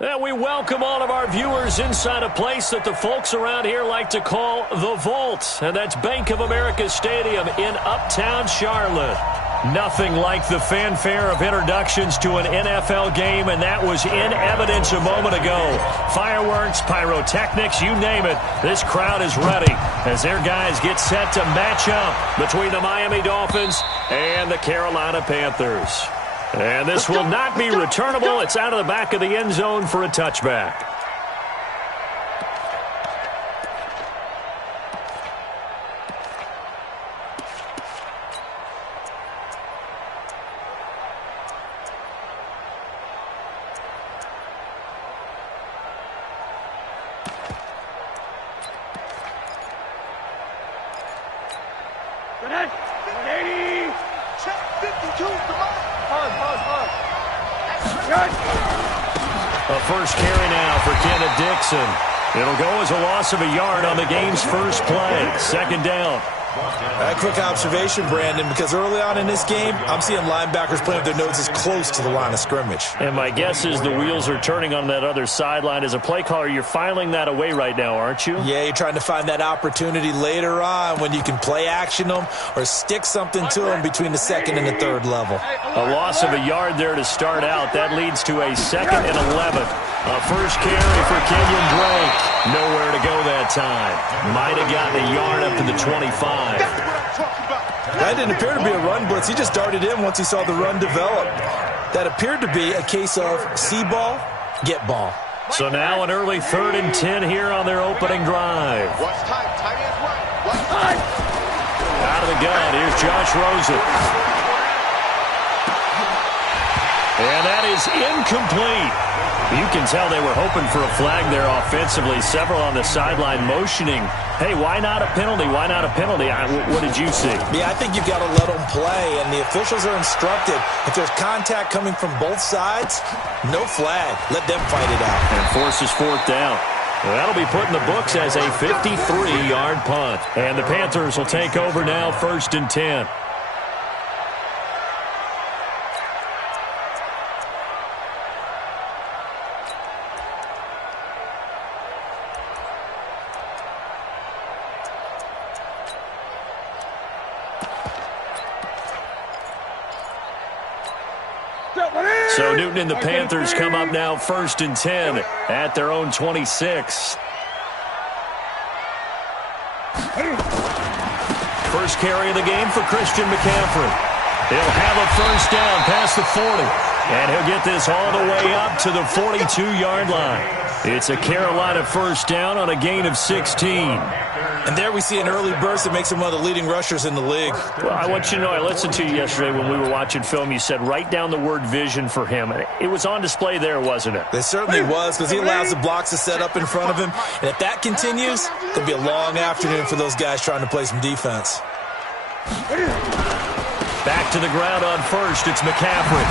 And we welcome all of our viewers inside a place that the folks around here like to call the Vault. And that's Bank of America Stadium in Uptown Charlotte. Nothing like the fanfare of introductions to an NFL game, and that was in evidence a moment ago. Fireworks, pyrotechnics, you name it. This crowd is ready as their guys get set to match up between the Miami Dolphins and the Carolina Panthers. And this will not be returnable. It's out of the back of the end zone for a touchback. A first carry now for Kenneth Dixon. It'll go as a loss of a yard on the game's first play. Second down. A quick observation, Brandon, because early on in this game, I'm seeing linebackers playing with their noses close to the line of scrimmage. And my guess is the wheels are turning on that other sideline. As a play caller, you're filing that away right now, aren't you? Yeah, you're trying to find that opportunity later on when you can play action them or stick something to them between the second and the third level. A loss of a yard there to start out. That leads to a 2nd and 11. A first carry for Kenyon Drake. Nowhere to go that time. Might have gotten a yard up to the 25. That didn't appear to be a run blitz. He just darted in once he saw the run develop. That appeared to be a case of see ball, get ball. So now an early 3rd and 10 here on their opening drive. Out of the gun, here's Josh Rosen. And that is incomplete. You can tell they were hoping for a flag there offensively. Several on the sideline motioning, hey, why not a penalty? Why not a penalty? What did you see? Yeah, I think you've got to let them play, and the officials are instructed. If there's contact coming from both sides, no flag. Let them fight it out. And forces 4th down. Well, that'll be put in the books as a 53-yard punt. And the Panthers will take over now, 1st and 10. So Newton and the Panthers come up now 1st and 10 at their own 26. First carry of the game for Christian McCaffrey. He'll have a first down past the 40. And he'll get this all the way up to the 42-yard line. It's a Carolina first down on a gain of 16. And there we see an early burst that makes him one of the leading rushers in the league. Well, I want you to know, I listened to you yesterday when we were watching film. You said write down the word vision for him. It was on display there, wasn't it? It certainly was, because he allows the blocks to set up in front of him. And if that continues, it'll be a long afternoon for those guys trying to play some defense. Back to the ground on first. It's McCaffrey.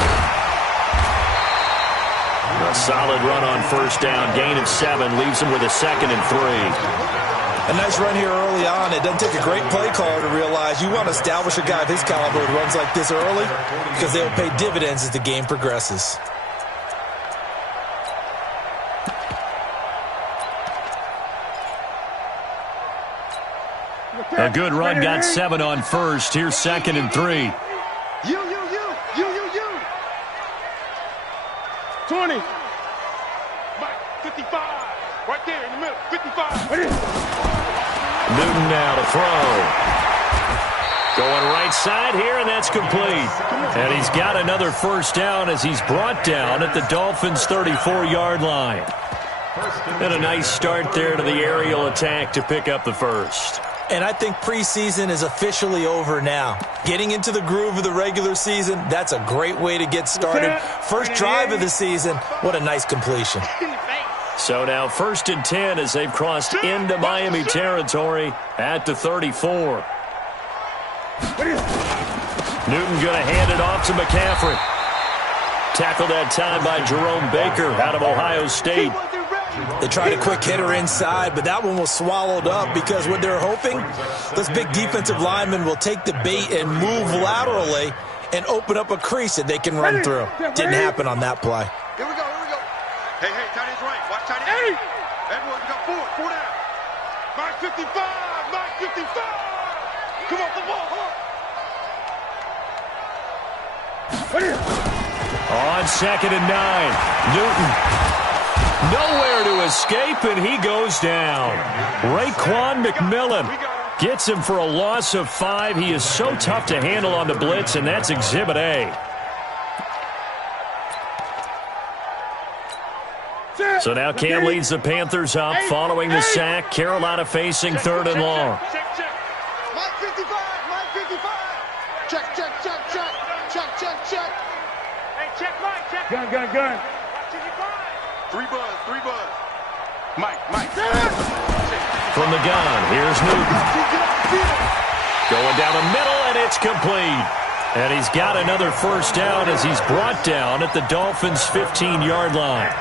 A solid run on first down. Gain of 7 leaves him with a 2nd and 3. A nice run here early on. It doesn't take a great play caller to realize you want to establish a guy of his caliber with runs like this early because they'll pay dividends as the game progresses. A good run, got 7 on first. Here's 2nd and 3. You. 20. 55. Right there in the middle. 55. Newton now to throw. Going right side here, and that's complete. And he's got another first down as he's brought down at the Dolphins' 34-yard line. And a nice start there to the aerial attack to pick up the first. And I think preseason is officially over now. Getting into the groove of the regular season, that's a great way to get started. First drive of the season, what a nice completion. So now 1st and 10 as they've crossed into Miami territory at the 34. Newton going to hand it off to McCaffrey. Tackled that time by Jerome Baker out of Ohio State. They tried a quick hitter inside, but that one was swallowed up because what they're hoping, those big defensive linemen will take the bait and move laterally and open up a crease that they can run through. Didn't happen on that play. Here we go. Hey, tight end's right. Watch tight end. Edwards, you got four down. Mark 55, Mark 55. Come on, the ball, On 2nd and 9, Newton. Nowhere to escape, and he goes down. Raekwon McMillan gets him for a loss of 5. He is so tough to handle on the blitz, and that's Exhibit A. So now Cam leads the Panthers up following the sack. Carolina facing 3rd and long. Check. Mike 55, Mike 55. Check. Hey, check Mike, check. Gun. 3 buzz. Mike. From the gun, here's Newton. Going down the middle, and it's complete. And he's got another first down as he's brought down at the Dolphins' 15-yard line.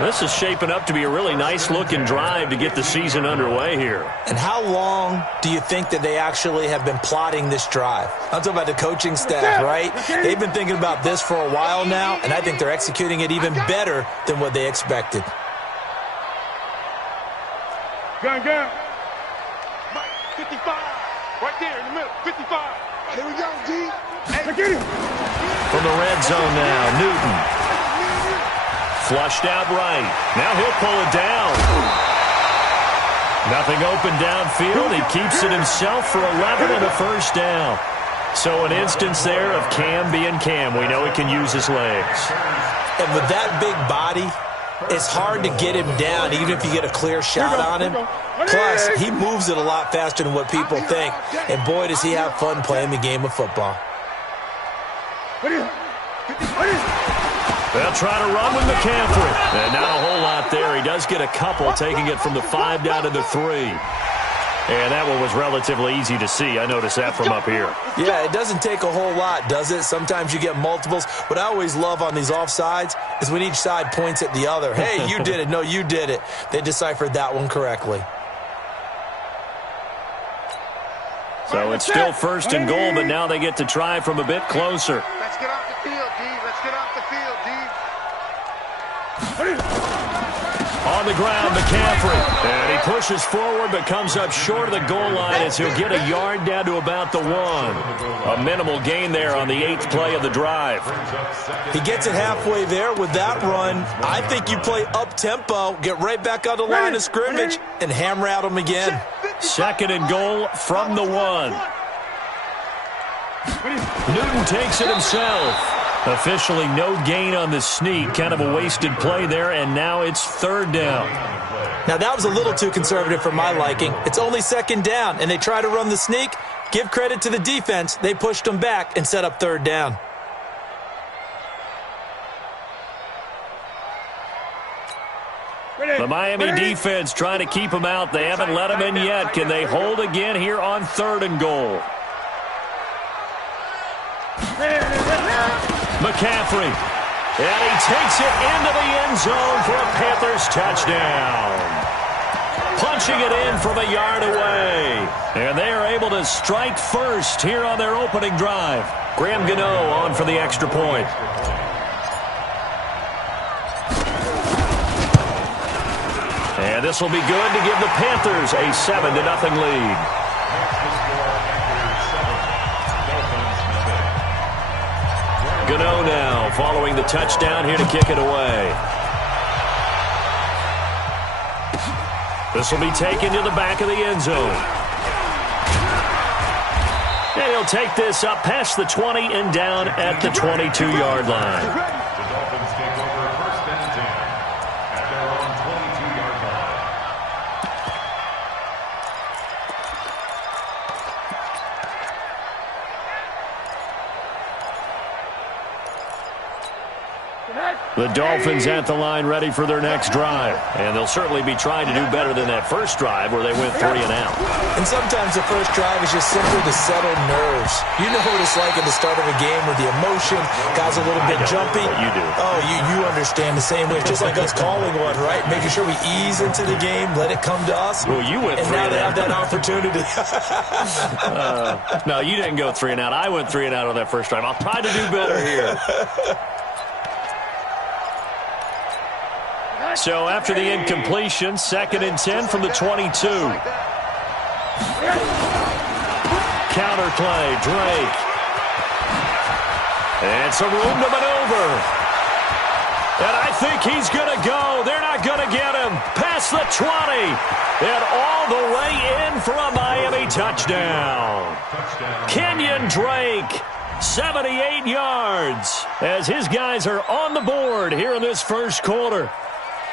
This is shaping up to be a really nice-looking drive to get the season underway here. And how long do you think that they actually have been plotting this drive? I'm talking about the coaching staff, right? They've been thinking about this for a while now, and I think they're executing it even better than what they expected. Gun. Mike 55. Right there in the middle. 55. Here we go, G. Hey, get him. From the red zone now, Newton. Flushed out right. Now he'll pull it down. Nothing open downfield. He keeps it himself for 11 and a first down. So an instance there of Cam being Cam. We know he can use his legs. And with that big body, it's hard to get him down even if you get a clear shot on him. Plus, he moves it a lot faster than what people think. And boy, does he have fun playing the game of football. They'll try to run with McCaffrey. And not a whole lot there. He does get a couple, taking it from the 5 down to the 3. And that one was relatively easy to see. I noticed that from up here. Yeah, it doesn't take a whole lot, does it? Sometimes you get multiples. What I always love on these offsides is when each side points at the other. Hey, you did it. No, you did it. They deciphered that one correctly. So it's still 1st and goal, but now they get to try from a bit closer. Let's get off the field, D. On the ground, McCaffrey. And he pushes forward but comes up short of the goal line as he'll get a yard down to about the 1. A minimal gain there on the 8th play of the drive. He gets it halfway there with that run. I think you play up-tempo, get right back on the line of scrimmage, and hammer at him again. 2nd and goal from the 1. Newton takes it himself. Officially no gain on the sneak. Kind of a wasted play there, and now it's 3rd down. Now, that was a little too conservative for my liking. It's only 2nd down, and they try to run the sneak. Give credit to the defense. They pushed them back and set up 3rd down. The Miami defense trying to keep him out. They haven't let him in yet. Can they hold again here on 3rd and goal? McCaffrey, and he takes it into the end zone for a Panthers touchdown. Punching it in from a yard away. And they are able to strike first here on their opening drive. Graham Gano on for the extra point. And this will be good to give the Panthers a 7-0 lead. Gano now following the touchdown here to kick it away. This will be taken to the back of the end zone. And he'll take this up past the 20 and down at the 22-yard line. The Dolphins take over 1st and 10 at their own 22-yard line. The Dolphins at the line ready for their next drive. And they'll certainly be trying to do better than that first drive where they went 3 and out. And sometimes the first drive is just simply to settle nerves. You know what it's like at the start of a game with the emotion. Guys a little bit jumpy. You do. Oh, you understand the same way. It's just like us calling one, right? Making sure we ease into the game, let it come to us. Well, you went 3 and now and they out. have that opportunity. No, you didn't go 3 and out. I went 3 and out on that first drive. I'll try to do better here. So after the incompletion, 2nd and 10 from the 22. Counter play, Drake. And some room to maneuver. And I think he's going to go. They're not going to get him. Past the 20. And all the way in for a Miami touchdown. Kenyon Drake, 78 yards, as his guys are on the board here in this first quarter.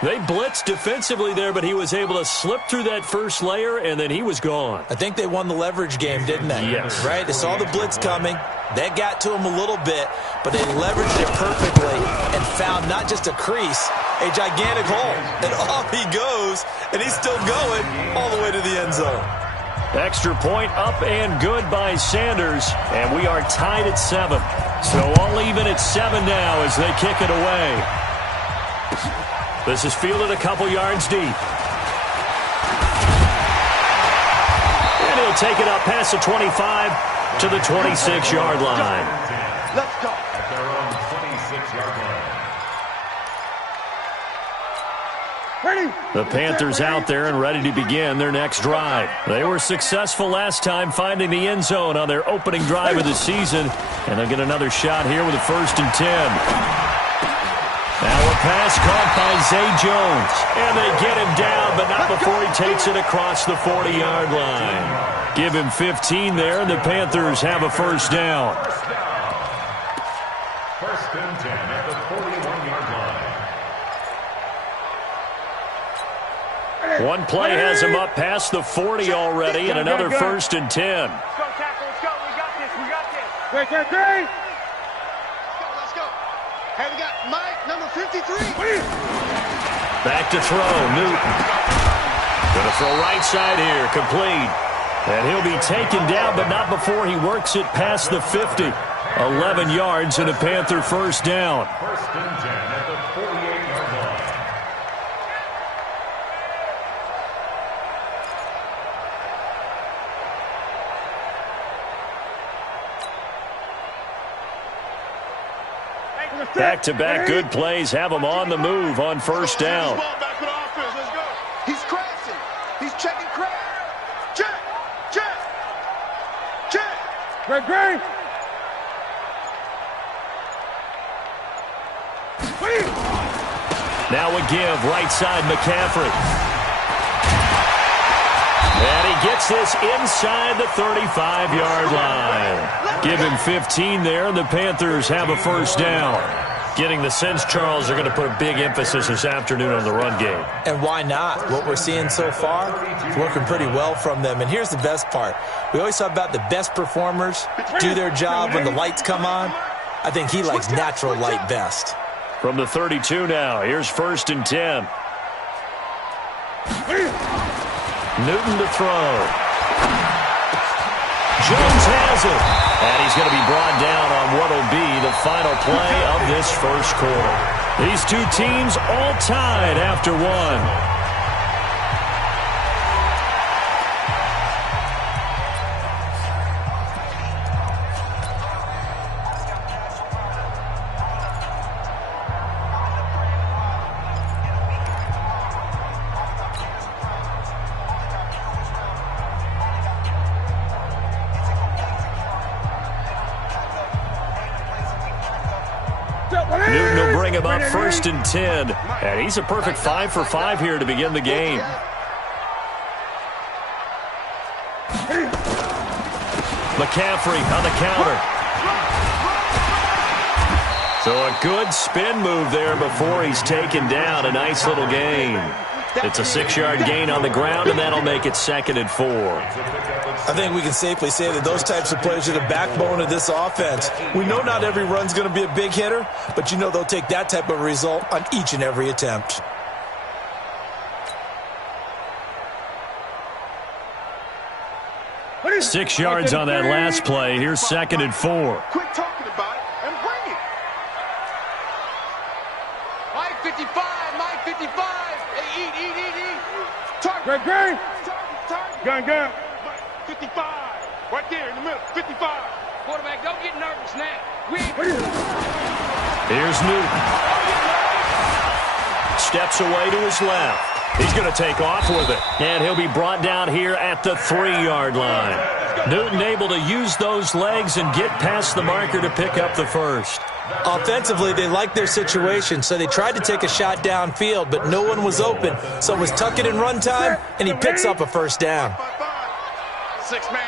They blitzed defensively there, but he was able to slip through that first layer, and then he was gone. I think they won the leverage game, didn't they? Yes. Right? They saw the blitz coming. That got to him a little bit, but they leveraged it perfectly and found not just a crease, a gigantic hole. And off he goes, and he's still going all the way to the end zone. Extra point up and good by Sanders, and we are tied at 7. So all even at 7 now as they kick it away. This is fielded a couple yards deep. And he'll take it up past the 25 to the 26-yard line. Let's go. At their own 26-yard line. The Panthers out there and ready to begin their next drive. They were successful last time finding the end zone on their opening drive of the season, and they'll get another shot here with a 1st and 10. Now a pass caught by Zay Jones. And they get him down, but not before he takes it across the 40-yard line. Give him 15 there, and the Panthers have a 1st down. 1st and 10 at the 41-yard line. One play has him up past the 40 already, and another 1st and 10. Let's go, tackle. Let's go. We got this. We got this. Great. Let's go. Hey, we got Mike, number 53. Back to throw, Newton. Going to throw right side here, complete. And he'll be taken down, but not before he works it past the 50. 11 yards and a Panther 1st down. 1st and 10 at the 48-yard line. Back-to-back good plays have him on the move on 1st down. He's crashing. He's checking crash. Check. Great. Now a give, right side McCaffrey. And he gets this inside the 35-yard line. Give him 15 there, and the Panthers have a 1st down. Getting the sense, Charles, they're going to put a big emphasis this afternoon on the run game. And why not? What we're seeing so far is working pretty well from them. And here's the best part. We always talk about the best performers do their job when the lights come on. I think he likes natural light best. From the 32 now, here's 1st and 10. Newton to throw. Jones has it. And he's going to be brought down on what will be the final play of this first quarter. These two teams all tied after 1. Newton will bring him up 1st and 10. And he's a perfect 5 for 5 here to begin the game. McCaffrey on the counter. So a good spin move there before he's taken down. A nice little gain. It's a 6-yard gain on the ground, and that'll make it 2nd and 4. I think we can safely say that those types of plays are the backbone of this offense. We know not every run's going to be a big hitter, but you know they'll take that type of result on each and every attempt. Six yards on that last play. Here's 2nd and 4. Quit talking about it and bring it. Mike 55, Mike 55. Hey, eat. Target. Great. Target. Gun. 55. Right there in the middle. 55. Quarterback, don't get nervous now. Here's Newton. steps away to his left. He's going to take off with it. And he'll be brought down here at the 3-yard line. Newton able to use those legs and get past the marker to pick up the first. Offensively, they liked their situation, so they tried to take a shot downfield, but no one was open. So it was tuck it and run time, and he picks up a first down. 6 man.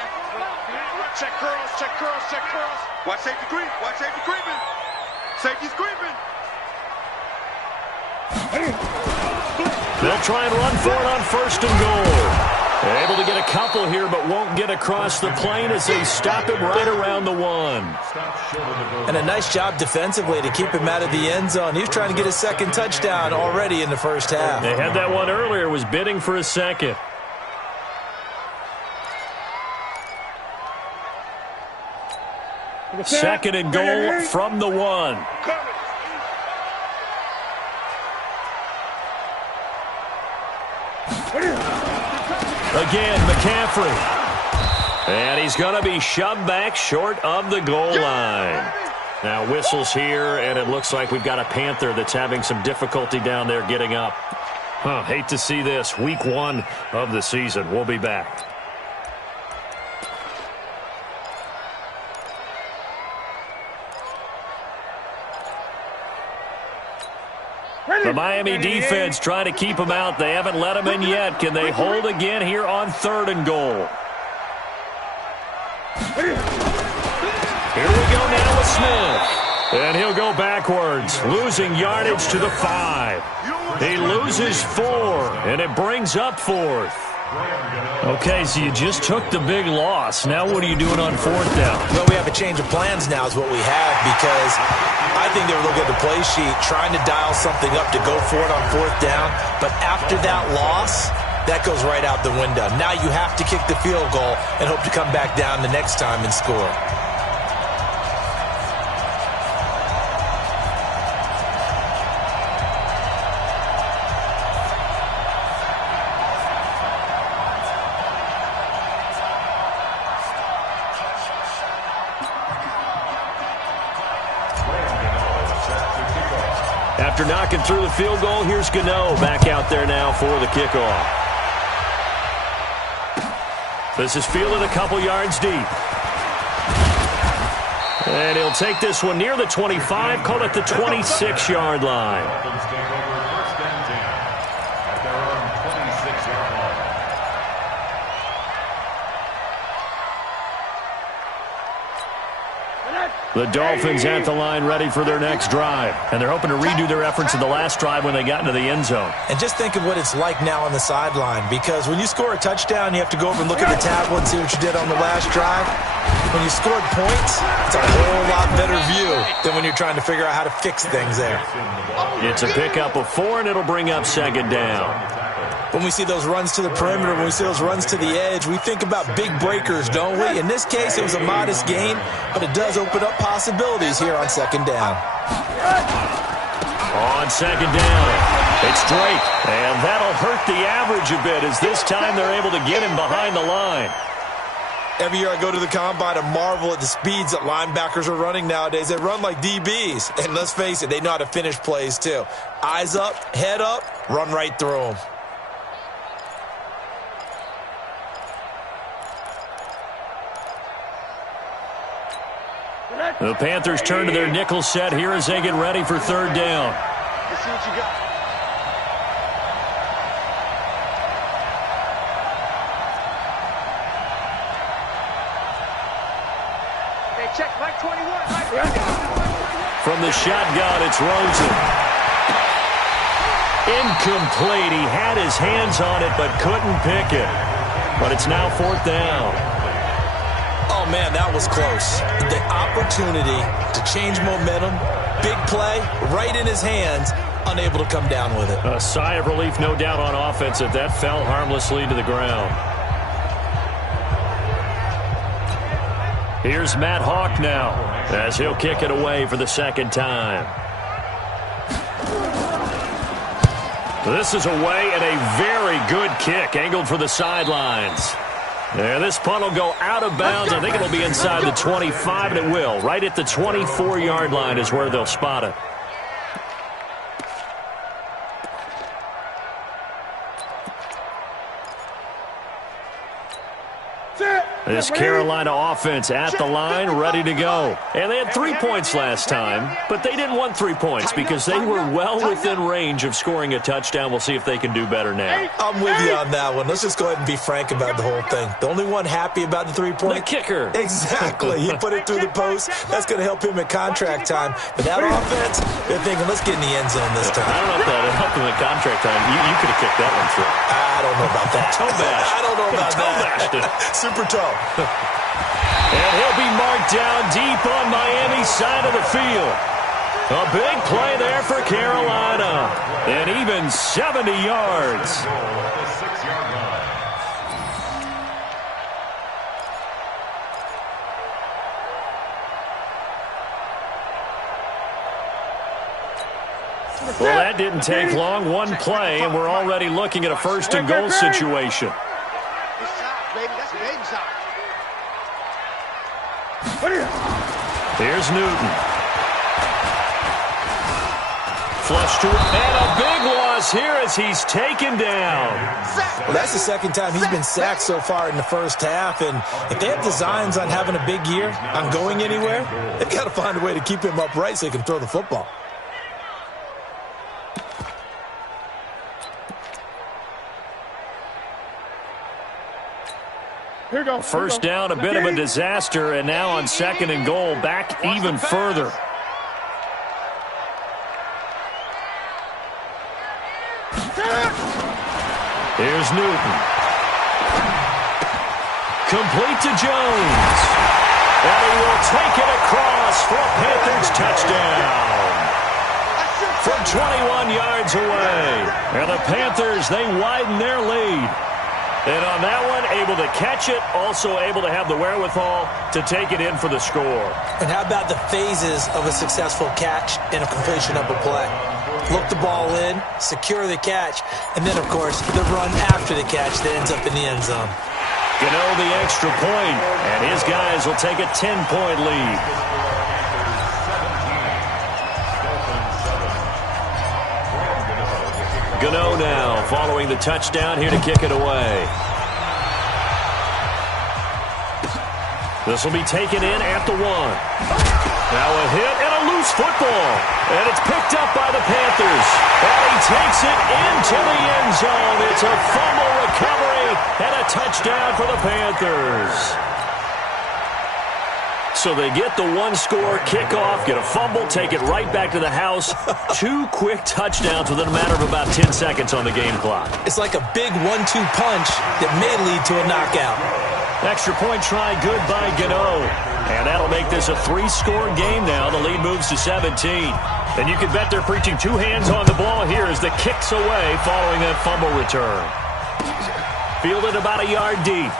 Check curls, check curls, check curls. Watch safety creep, watch safety creeping. Safety's creeping. They'll try and run for it on first and goal. Able to get a couple here, but won't get across the plane as they stop him right around the 1. And a nice job defensively to keep him out of the end zone. He was trying to get his second touchdown already in the first half. They had that one earlier, was bidding for a second. Second and goal from the 1. Again, McCaffrey. And he's going to be shoved back short of the goal line. Now whistles here, and it looks like we've got a Panther that's having some difficulty down there getting up. Hate to see this. Week 1 of the season. We'll be back. The Miami defense trying to keep him out. They haven't let him in yet. Can they hold again here on 3rd and goal? Here we go now with Smith. And he'll go backwards, losing yardage to the 5. He loses 4, and it brings up 4th. Okay, so you just took the big loss. Now what are you doing on 4th down? Well, we have a change of plans now is what we have, because I think they were looking at the play sheet, trying to dial something up to go for it on 4th down. But after that loss, that goes right out the window. Now you have to kick the field goal and hope to come back down the next time and score. After knocking through the field goal, here's Gano back out there now for the kickoff. This is fielded a couple yards deep. And he'll take this one near the 25, call it the 26-yard line. Dolphins take over 1st and 10 at their own 26-yard line. The Dolphins at the line ready for their next drive. And they're hoping to redo their efforts in the last drive when they got into the end zone. And just think of what it's like now on the sideline, because when you score a touchdown, you have to go over and look at the tablet and see what you did on the last drive. When you scored points, it's a whole lot better view than when you're trying to figure out how to fix things there. It's a pickup of 4, and it'll bring up 2nd down. When we see those runs to the perimeter, when we see those runs to the edge, we think about big breakers, don't we? In this case, it was a modest gain, but it does open up possibilities here on 2nd down. On 2nd down, it's Drake, and that'll hurt the average a bit as this time they're able to get him behind the line. Every year I go to the combine and marvel at the speeds that linebackers are running nowadays. They run like DBs, and let's face it, they know how to finish plays too. Eyes up, head up, run right through them. The Panthers turn to their nickel set here as they get ready for 3rd down. Let's see what you got. Hey, check, Mike 21. From the shotgun, it's Rosen. Incomplete. He had his hands on it but couldn't pick it. But it's now 4th down. Oh, man, that was close. The opportunity to change momentum, big play, right in his hands, unable to come down with it. A sigh of relief, no doubt, on offense that that fell harmlessly to the ground. Here's Matt Hawk now as he'll kick it away for the 2nd time. This is away and a very good kick, angled for the sidelines. And this punt will go out of bounds. I think it'll be inside the 25, and it will. Right at the 24-yard line is where they'll spot it. This Carolina offense at the line, ready to go. And they had 3 points last time, but they didn't want 3 points because they were well within range of scoring a touchdown. We'll see if they can do better now. I'm with you on that one. Let's just go ahead and be frank about the whole thing. The only one happy about the 3-point? The kicker. Exactly. He put it through the post. That's going to help him at contract time. But that offense, they're thinking, let's get in the end zone this time. I don't know if that helped him at contract time. You could have kicked that one through. I don't know about that. Toe bash. I don't know about that. Super toe. And he'll be marked down deep on Miami's side of the field. A big play there for Carolina. And even 70 yards. Well, that didn't take long. One play, and we're already looking at a first-and-goal situation. Here's Newton. Flush to it, and a big loss here as he's taken down. Well, that's the second time he's been sacked so far in the first half, and if they have designs on having a big year, on going anywhere, they've got to find a way to keep him upright so he can throw the football. First down, a bit of a disaster, and now on second and goal, back even further. Here's Newton. Complete to Jones. And he will take it across for a Panthers touchdown. From 21 yards away. And the Panthers, they widen their lead. And on that one, able to catch it, also able to have the wherewithal to take it in for the score. And how about the phases of a successful catch and a completion of a play? Look the ball in, secure the catch, and then, of course, the run after the catch that ends up in the end zone. Gano the extra point, and his guys will take a 10-point lead. Gano now following the touchdown here to kick it away. This will be taken in at the 1. Now a hit and a loose football. And it's picked up by the Panthers. And he takes it into the end zone. It's a fumble recovery and a touchdown for the Panthers. So they get the one-score kickoff, get a fumble, take it right back to the house. 2 quick touchdowns within a matter of about 10 seconds on the game clock. It's like a big 1-2 punch that may lead to a knockout. Extra point try good by Gano. And that'll make this a 3-score game now. The lead moves to 17. And you can bet they're preaching 2 hands on the ball here as the kick's away following that fumble return. Fielded about a yard deep.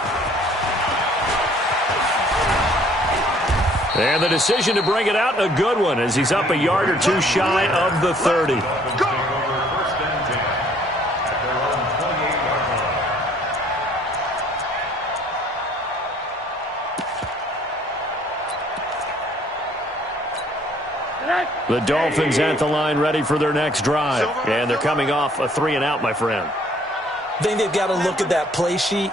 And the decision to bring it out, a good one, as he's up a yard or 2 shy of the 30. The Dolphins at the line ready for their next drive. And they're coming off a 3-and-out, my friend. I think they've got to look at that play sheet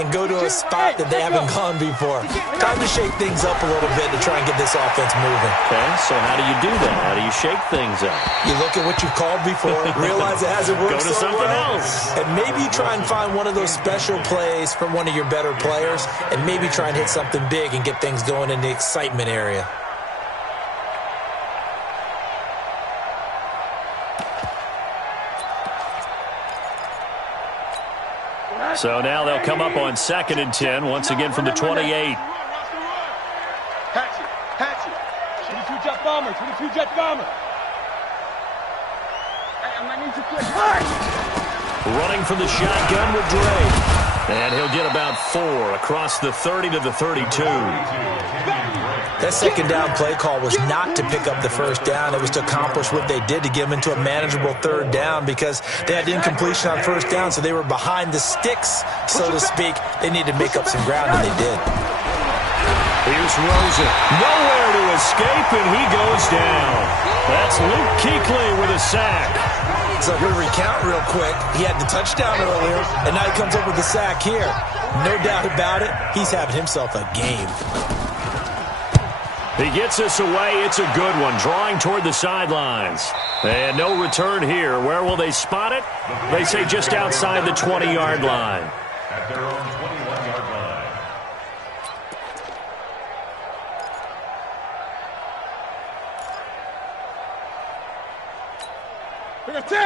and go to a spot that they haven't gone before. Time to shake things up a little bit to try and get this offense moving. Okay, so how do you do that? How do you shake things up? You look at what you've called before, realize it hasn't worked Go to so something well, else. and maybe try and find one of those special plays from one of your better players, and maybe try and hit something big and get things going in the excitement area. So now they'll come up on 2nd and 10, once again from the 28. Hatchet. 22 jet bomber. 22 jet bomber. I might need to quit. Running from the shotgun with Dre. And he'll get about 4 across the 30 to the 32. That second down play call was not to pick up the first down. It was to accomplish what they did to get them into a manageable 3rd down because they had incompletion on 1st down, so they were behind the sticks, so to speak. They needed to make up some ground, and they did. Here's Rosen. Nowhere to escape, and he goes down. That's Luke Kuechly with a sack. So I'm going to recount real quick. He had the touchdown earlier, and now he comes up with the sack here. No doubt about it, he's having himself a game. He gets us away. It's a good one, drawing toward the sidelines. And no return here. Where will they spot it? They say just outside the 20-yard line. At their own 21-yard line.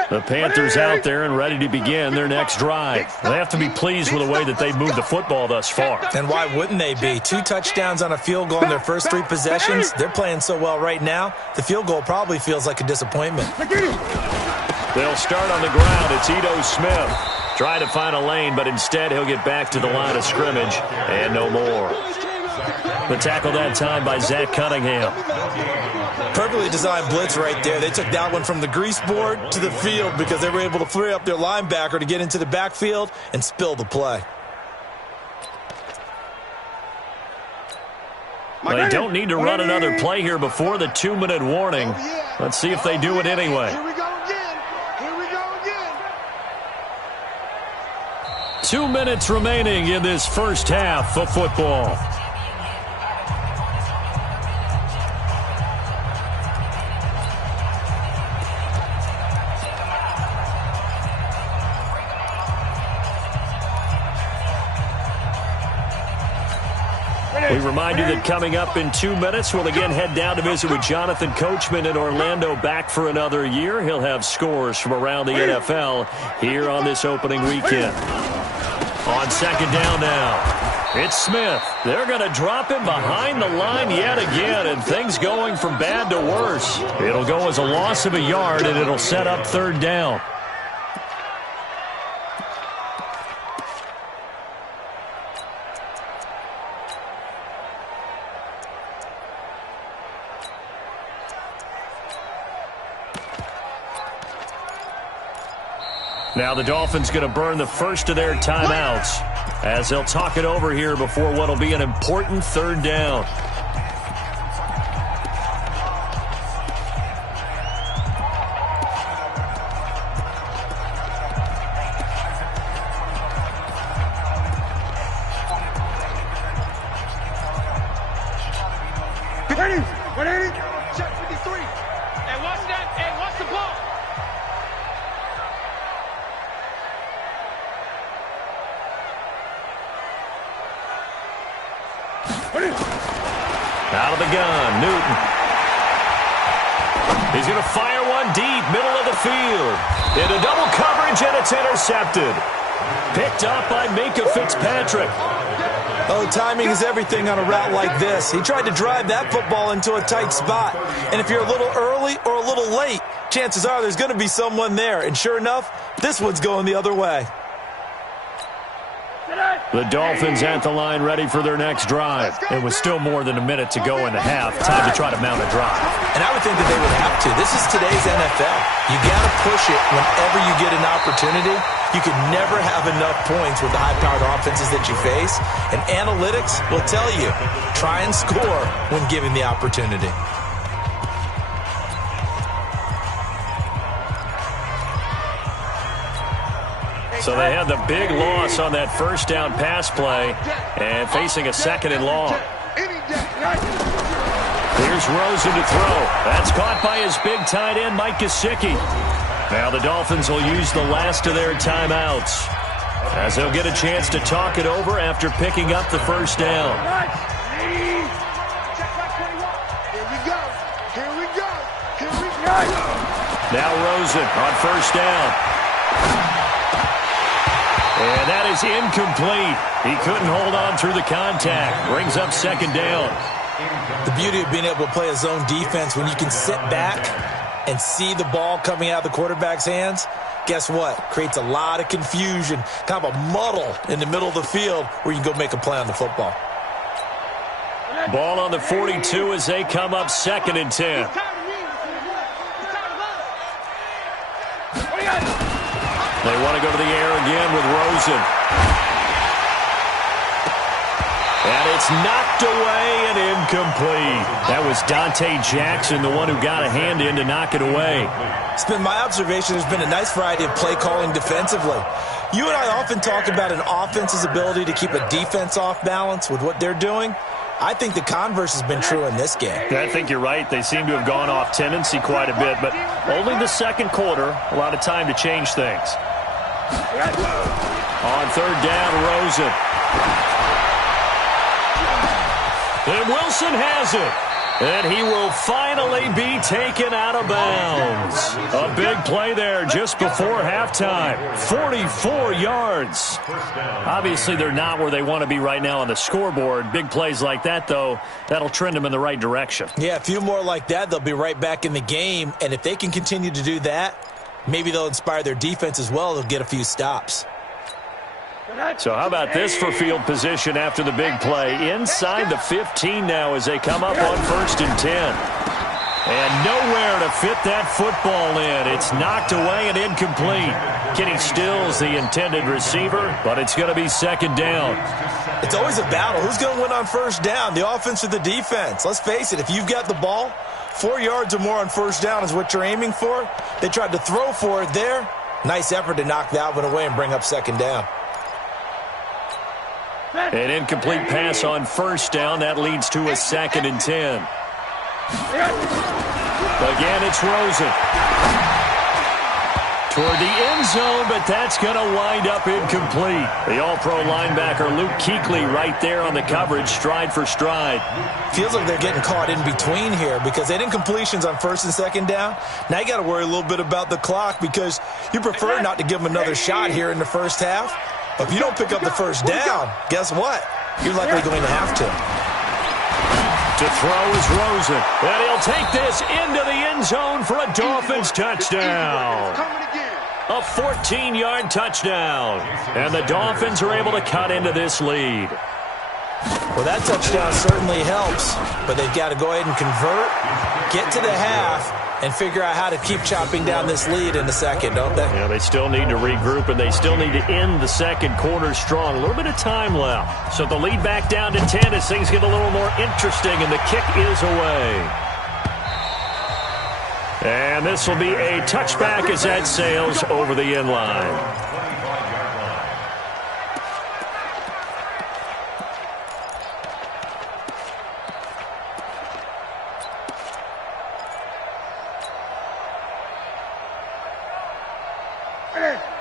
The Panthers out there and ready to begin their next drive. They have to be pleased with the way that they've moved the football thus far. And why wouldn't they be? 2 touchdowns on a field goal in their first 3 possessions. They're playing so well right now, the field goal probably feels like a disappointment. They'll start on the ground. It's Ito Smith. Trying to find a lane, but instead he'll get back to the line of scrimmage and no more. The tackle that time by Zach Cunningham. Perfectly designed blitz right there. They took that one from the grease board to the field because they were able to free up their linebacker to get into the backfield and spill the play. They don't need to run another play here before the 2-minute warning. Let's see if they do it anyway. Here we go again. Here we go again. 2 minutes remaining in this first half of football. We remind you that coming up in 2 minutes, we'll again head down to visit with Jonathan Coachman in Orlando, back for another year. He'll have scores from around the NFL here on this opening weekend. On second down now, it's Smith. They're going to drop him behind the line yet again, and things going from bad to worse. It'll go as a loss of a yard, and it'll set up third down. Now the Dolphins going to burn the first of their timeouts as they'll talk it over here before what will be an important third down. Check 53. And what's that? And what's the ball? Out of the gun, Newton. He's going to fire one deep, middle of the field. Into double coverage, and it's intercepted. Picked up by Minkah Fitzpatrick. Oh, timing is everything on a route like this. He tried to drive that football into a tight spot. And if you're a little early or a little late, chances are there's going to be someone there. And sure enough, this one's going the other way. The Dolphins at the line ready for their next drive. It was still more than a minute to go in the half. Time to try to mount a drive. And I would think that they would have to. This is today's NFL. You got to push it whenever you get an opportunity. You can never have enough points with the high-powered offenses that you face. And analytics will tell you, try and score when given the opportunity. So they had the big loss on that first down pass play and facing a second and long. Here's Rosen to throw. That's caught by his big tight end, Mike Gesicki. Now the Dolphins will use the last of their timeouts as they'll get a chance to talk it over after picking up the first down. Now Rosen on first down. And that is incomplete. He couldn't hold on through the contact. Brings up second down. The beauty of being able to play a zone defense when you can sit back and see the ball coming out of the quarterback's hands, guess what? Creates a lot of confusion, kind of a muddle in the middle of the field where you can go make a play on the football. Ball on the 42 as they come up second and 10. They want to go to the air again with Rosen. And it's knocked away and incomplete. That was Dante Jackson, the one who got a hand in to knock it away. It's been my observation there's been a nice variety of play calling defensively. You and I often talk about an offense's ability to keep a defense off balance with what they're doing. I think the converse has been true in this game. I think you're right. They seem to have gone off tendency quite a bit, but only the second quarter, a lot of time to change things. On third down, Rosen. And Wilson has it. And he will finally be taken out of bounds. A big play there just before halftime. 44 yards. Obviously, they're not where they want to be right now on the scoreboard. Big plays like that, though, that'll trend them in the right direction. Yeah, a few more like that, they'll be right back in the game. And if they can continue to do that, maybe they'll inspire their defense as well. They'll get a few stops. So how about this for field position after the big play? Inside the 15 now as they come up on 1st and 10. And nowhere to fit that football in. It's knocked away and incomplete. Kenny Stills the intended receiver, but it's going to be 2nd down. It's always a battle. Who's going to win on 1st down, the offense or the defense? Let's face it, if you've got the ball, 4 yards or more on 1st down is what you're aiming for. They tried to throw for it there. Nice effort to knock that one away and bring up 2nd down. An incomplete pass on 1st down. That leads to a 2nd and 10. Again, it's Rosen. Toward the end zone, but that's going to wind up incomplete. The all-pro linebacker Luke Kuechly right there on the coverage, stride for stride. Feels like they're getting caught in between here because they did incompletions on 1st and 2nd down. Now you got to worry a little bit about the clock because you prefer not to give them another shot here in the 1st half. But if you don't pick up the 1st down, guess what? You're likely going to have to. To throw is Rosen. And he'll take this into the end zone for a Dolphins touchdown. A 14-yard touchdown. And the Dolphins are able to cut into this lead. Well, that touchdown certainly helps, but they've got to go ahead and convert, get to the half, and figure out how to keep chopping down this lead in the second, don't they? Yeah, they still need to regroup, and they still need to end the second quarter strong. A little bit of time left. So the lead back down to 10 as things get a little more interesting, and the kick is away. And this will be a touchback as that sails over the end line.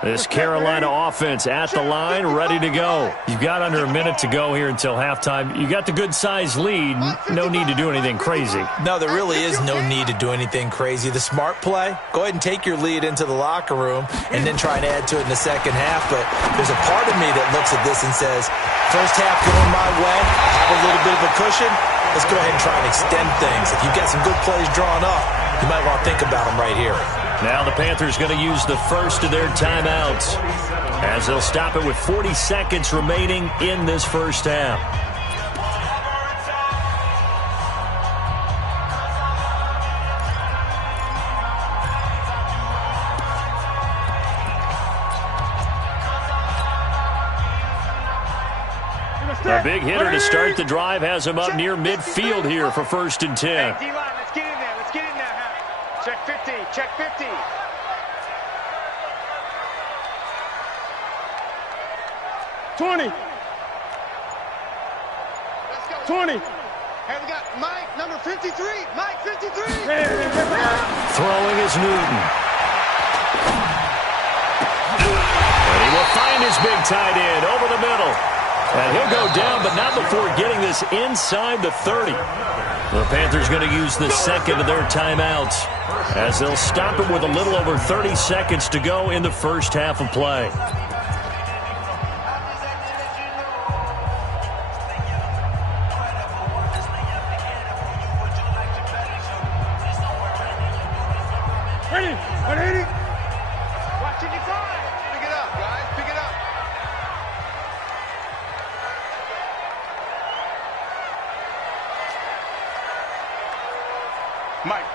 This Carolina offense at the line, ready to go. You've got under a minute to go here until halftime. You got the good-sized lead. No need to do anything crazy. No, there really is no need to do anything crazy. The smart play, go ahead and take your lead into the locker room and then try and add to it in the second half. But there's a part of me that looks at this and says, 1st half going my way, have a little bit of a cushion. Let's go ahead and try and extend things. If you've got some good plays drawn up, you might want to think about them right here. Now the Panthers going to use the first of their timeouts as they'll stop it with 40 seconds remaining in this 1st half. A big hitter to start the drive has him up near midfield here for 1st and 10. Hey, D-line, let's get in there. Let's get in there. Check 50. Check 50. $20. 20. Hey, we got Mike, number 53. Mike, 53. Throwing is Newton. And he will find his big tight end over the middle. And he'll go down, but not before getting this inside the 30. The Panthers going to use the second of their timeouts as they'll stop it with a little over 30 seconds to go in the 1st half of play. Watching you fly. Pick it up, guys. Pick it up.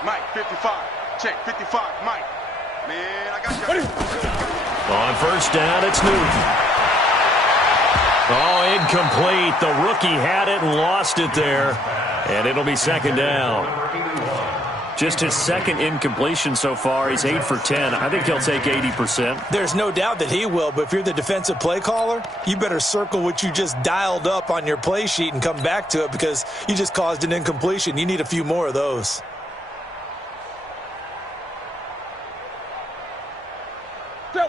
Mike, 55. Check, 55, Mike. Man, I got you. On 1st down, it's Newton. Oh, incomplete. The rookie had it and lost it there. And it'll be second down. Just his second incompletion so far. He's 8 for 10. I think he'll take 80%. There's no doubt that he will, but if you're the defensive play caller, you better circle what you just dialed up on your play sheet and come back to it because you just caused an incompletion. You need a few more of those.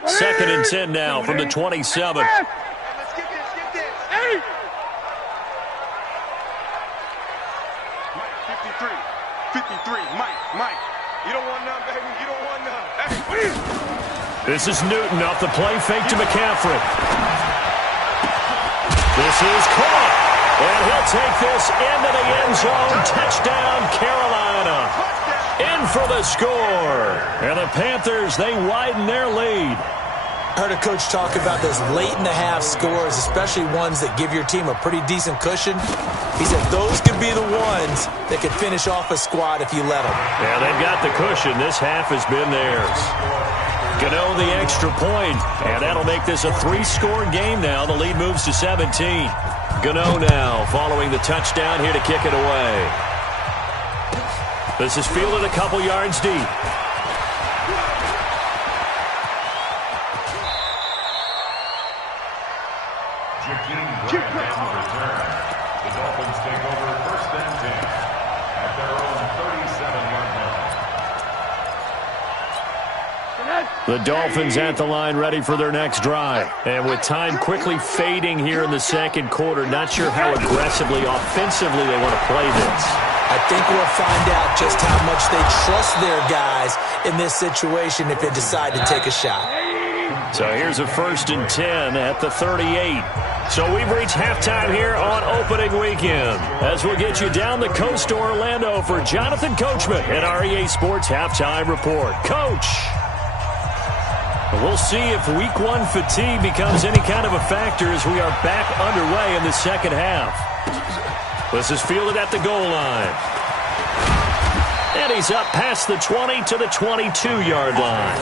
Second and 10 now from the 27. Let's get this. Hey! Mike, 53, Mike. You don't want none, baby. You don't want none. Hey. This is Newton off the play fake to McCaffrey. This is caught. And he'll take this into the end zone. Touchdown, Carolina. In for the score. And the Panthers, they widen their lead. I heard a coach talk about those late-in-the-half scores, especially ones that give your team a pretty decent cushion. He said those could be the ones that could finish off a squad if you let them. Yeah, they've got the cushion. This half has been theirs. Gano the extra point, and that'll make this a 3-score game now. The lead moves to 17. Gano now following the touchdown here to kick it away. This is fielded a couple yards deep. Jakeem Grant on the return. The Dolphins take over first and 10 at their own 37-yard line. The Dolphins at the line ready for their next drive. And with time quickly fading here in the second quarter, not sure how aggressively, offensively they want to play this. I think we'll find out just how much they trust their guys in this situation if they decide to take a shot. So here's a first and 10 at the 38. So we've reached halftime here on opening weekend. As we'll get you down the coast to Orlando for Jonathan Coachman at our EA Sports Halftime Report. Coach! We'll see if week one fatigue becomes any kind of a factor as we are back underway in the second half. This is fielded at the goal line. And he's up past the 20 to the 22-yard line.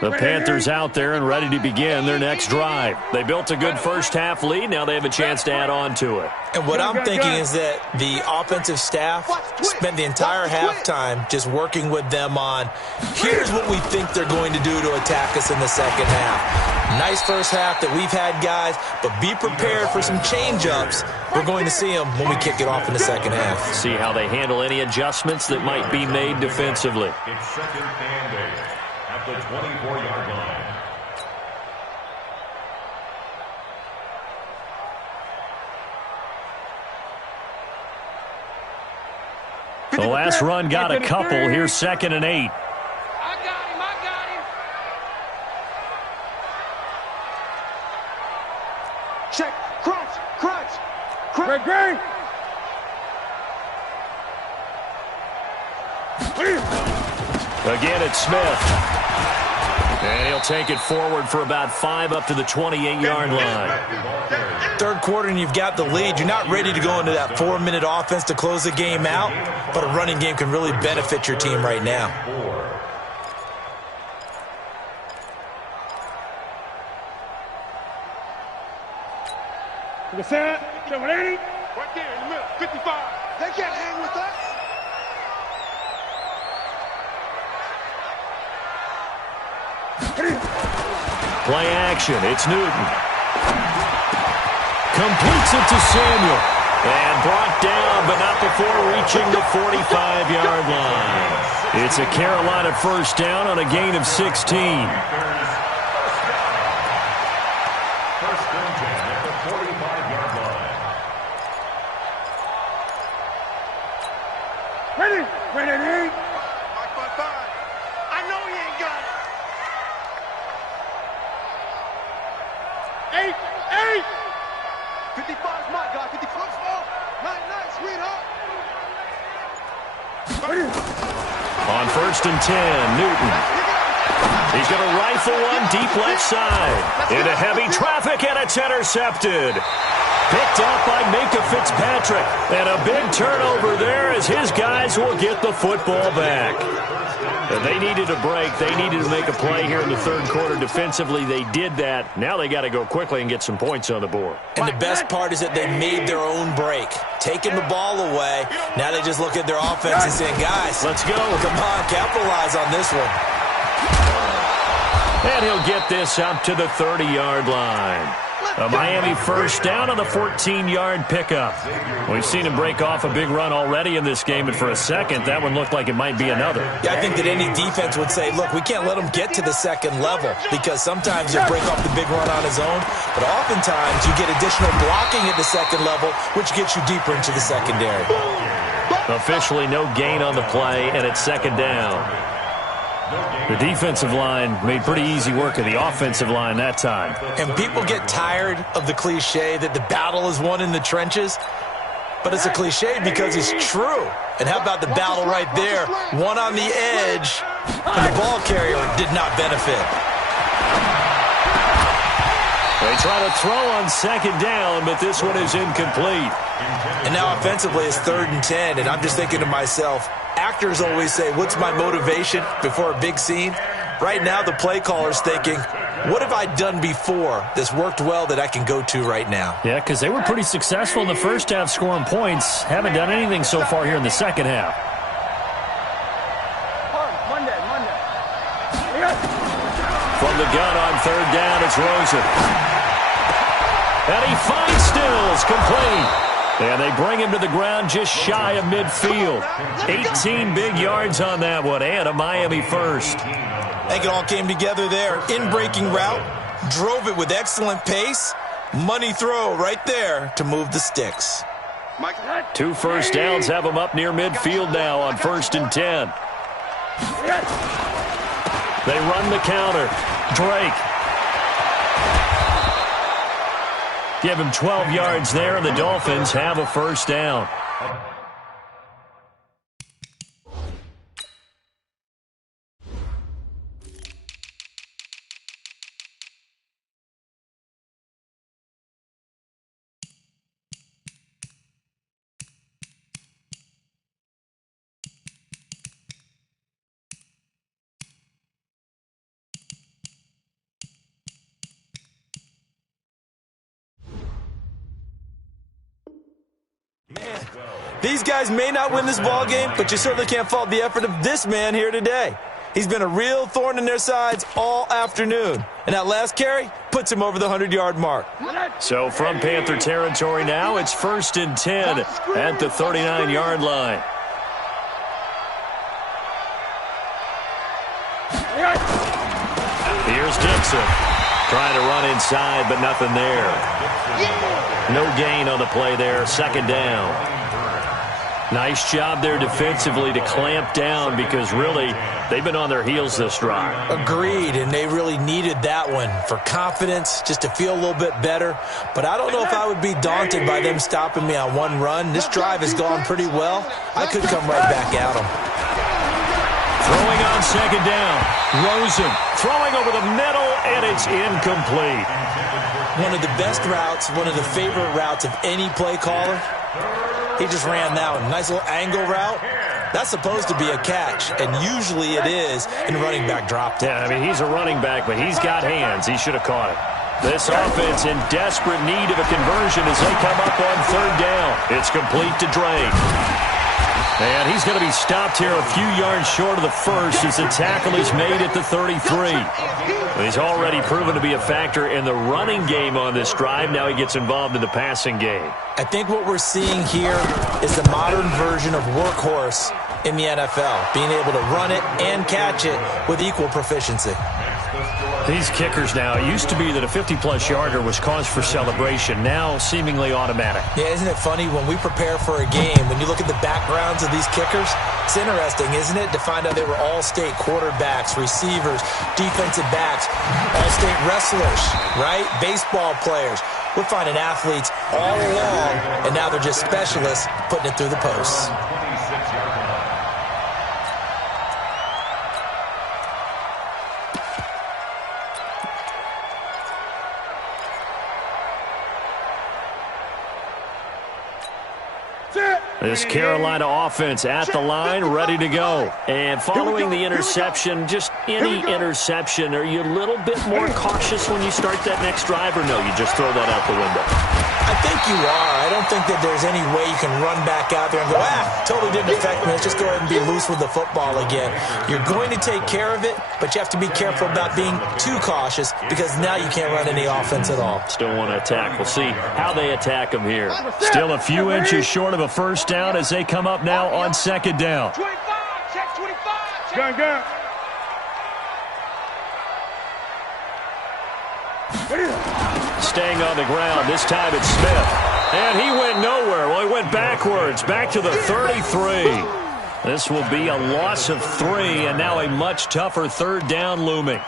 The Panthers out there and ready to begin their next drive. They built a good first-half lead. Now they have a chance to add on to it. And what I'm thinking is that the offensive staff spent the entire halftime just working with them on, here's what we think they're going to do to attack us in the second half. Nice first half that we've had, guys, but be prepared for some change-ups. We're going to see them when we kick it off in the second half. See how they handle any adjustments that might be made defensively. It's second and 8 at the 24-yard line. The last run got a couple. Here's second and 8. I got him. Check. Crunch. Great. Again, it's Smith. And he'll take it forward for about 5 up to the 28-yard line. Third quarter and you've got the lead. You're not ready to go into that 4-minute offense to close the game out, but a running game can really benefit your team right now. To the side. Right there in the middle. 55. They can't hang with us. Play action. It's Newton. Completes it to Samuel. And brought down, but not before reaching the 45-yard line. It's a Carolina first down on a gain of 16. First and 10 at the 45-yard line. Ready. Mike. I know he ain't got it. 8. 55's my guy. 55's all. Nice, sweetheart. On On 1st and 10, Newton. He's going to rifle one deep left side. Into heavy traffic, and it's intercepted. Picked off by Minka Fitzpatrick. And a big turnover there as his guys will get the football back. They needed a break. They needed to make a play here in the third quarter. Defensively, they did that. Now they got to go quickly and get some points on the board. And the best part is that they made their own break. Taking the ball away. Now they just look at their offense and saying, guys, let's go. Come on, capitalize on this one. And he'll get this up to the 30-yard line. A Miami first down on the 14-yard pickup. We've seen him break off a big run already in this game, and for a second, that one looked like it might be another. Yeah, I think that any defense would say, look, we can't let him get to the second level because sometimes he'll break off the big run on his own, but oftentimes you get additional blocking at the second level, which gets you deeper into the secondary. Officially no gain on the play, and it's second down. The defensive line made pretty easy work of the offensive line that time. And people get tired of the cliche that the battle is won in the trenches, but it's a cliche because it's true. And how about the battle right there? One on the edge, and the ball carrier did not benefit. They try to throw on second down, but this one is incomplete. And now offensively it's 3rd and 10, and I'm just thinking to myself, actors always say, what's my motivation before a big scene? Right now the play caller's thinking, what have I done before that's worked well that I can go to right now? Yeah, because they were pretty successful in the first half scoring points. Haven't done anything so far here in the second half. From the gun on 3rd down, it's Rosen. And he finds Stills, complete. And they bring him to the ground just shy of midfield. 18 big yards on that one, and a Miami first. I think it all came together there. In-breaking route, drove it with excellent pace. Money throw right there to move the sticks. 2 first downs have them up near midfield now on 1st and 10. They run the counter. Drake. Give him 12 yards there, and the Dolphins have a first down. These guys may not win this ball game, but you certainly can't fault the effort of this man here today. He's been a real thorn in their sides all afternoon. And that last carry puts him over the 100-yard mark. So from Panther territory now, it's 1st and 10 at the 39-yard line. Here's Dixon. Trying to run inside, but nothing there. No gain on the play there. Second down. Nice job there defensively to clamp down because really they've been on their heels this drive. Agreed, and they really needed that one for confidence, just to feel a little bit better. But I don't know if I would be daunted by them stopping me on one run. This drive has gone pretty well. I could come right back at them. Throwing on second down. Rosen throwing over the middle, and it's incomplete. One of the best routes, one of the favorite routes of any play caller. He just ran that one. Nice little angle route. That's supposed to be a catch, and usually it is, and the running back dropped it. Yeah, I mean, he's a running back, but he's got hands. He should have caught it. This offense in desperate need of a conversion as they come up on 3rd down. It's complete to Drake. And he's going to be stopped here a few yards short of the first as the tackle is made at the 33. He's already proven to be a factor in the running game on this drive. Now he gets involved in the passing game. I think what we're seeing here is the modern version of workhorse in the NFL, being able to run it and catch it with equal proficiency. These kickers now, it used to be that a 50-plus yarder was cause for celebration, now seemingly automatic. Yeah, isn't it funny when we prepare for a game, when you look at the backgrounds of these kickers, it's interesting, isn't it, to find out they were all-state quarterbacks, receivers, defensive backs, all-state wrestlers, right? Baseball players. We're finding athletes all along, and now they're just specialists putting it through the posts. This Carolina offense at the line, ready to go. And following the interception, just any interception, are you a little bit more cautious when you start that next drive, or no, you just throw that out the window? I think you are. I don't think that there's any way you can run back out there and go, totally didn't affect me. Let's just go ahead and be loose with the football again. You're going to take care of it, but you have to be careful about being too cautious because now you can't run any offense at all. Still want to attack. We'll see how they attack them here. Still a few inches short of a first down as they come up now on second down. 25, check 25. Gun, gun. Staying on the ground, this time it's Smith. And he went nowhere. Well, he went backwards, back to the 33. This will be a loss of 3, and now a much tougher third down looming.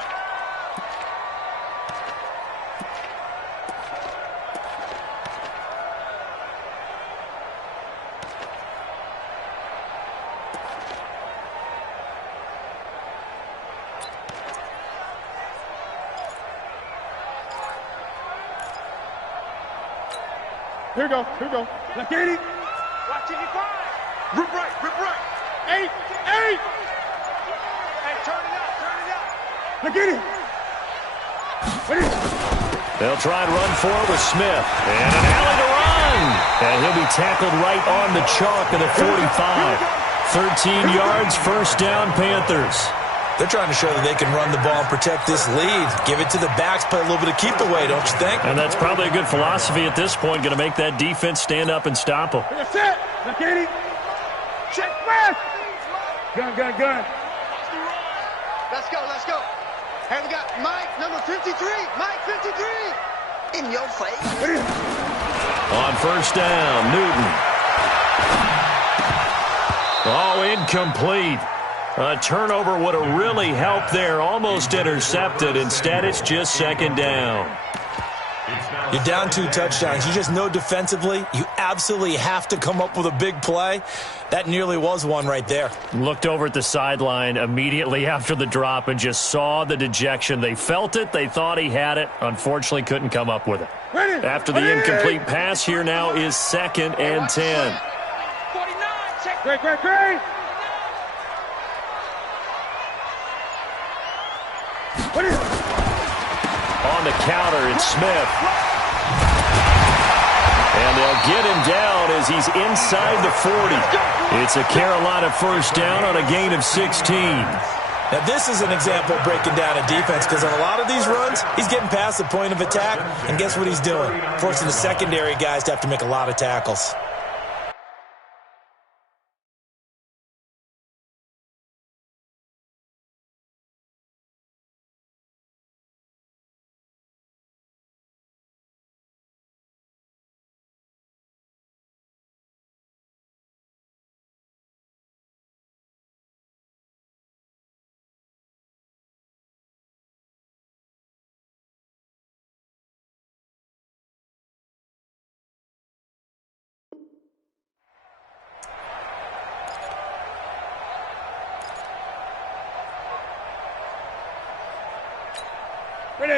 Here we go. Like 80. Watch 85. Rip right. 8. Hey, turn it up. Like 80. Ready? They'll try and run forward with Smith. And an alley to run. And he'll be tackled right on the chalk of the 45. 13 yards, first down, Panthers. They're trying to show that they can run the ball and protect this lead. Give it to the backs, play a little bit of keep away, don't you think? And that's probably a good philosophy at this point, going to make that defense stand up and stop them. That's it. Like 80. Check fast. Gun. Let's go. Hey, we got Mike, number 53. Mike, 53. In your face. Ready? On first down, Newton. Oh, incomplete. A turnover would have really helped there. Almost intercepted. Instead, it's just second down. You're down 2 touchdowns. You just know defensively you absolutely have to come up with a big play. That nearly was one right there. Looked over at the sideline immediately after the drop and just saw the dejection. They felt it. They thought he had it. Unfortunately, couldn't come up with it. After the incomplete pass, here now is second and 10. 49, check. Great. On the counter, it's Smith. And they'll get him down as he's inside the 40. It's a Carolina first down on a gain of 16. Now, this is an example of breaking down a defense because on a lot of these runs, he's getting past the point of attack, and guess what he's doing? Forcing the secondary guys to have to make a lot of tackles.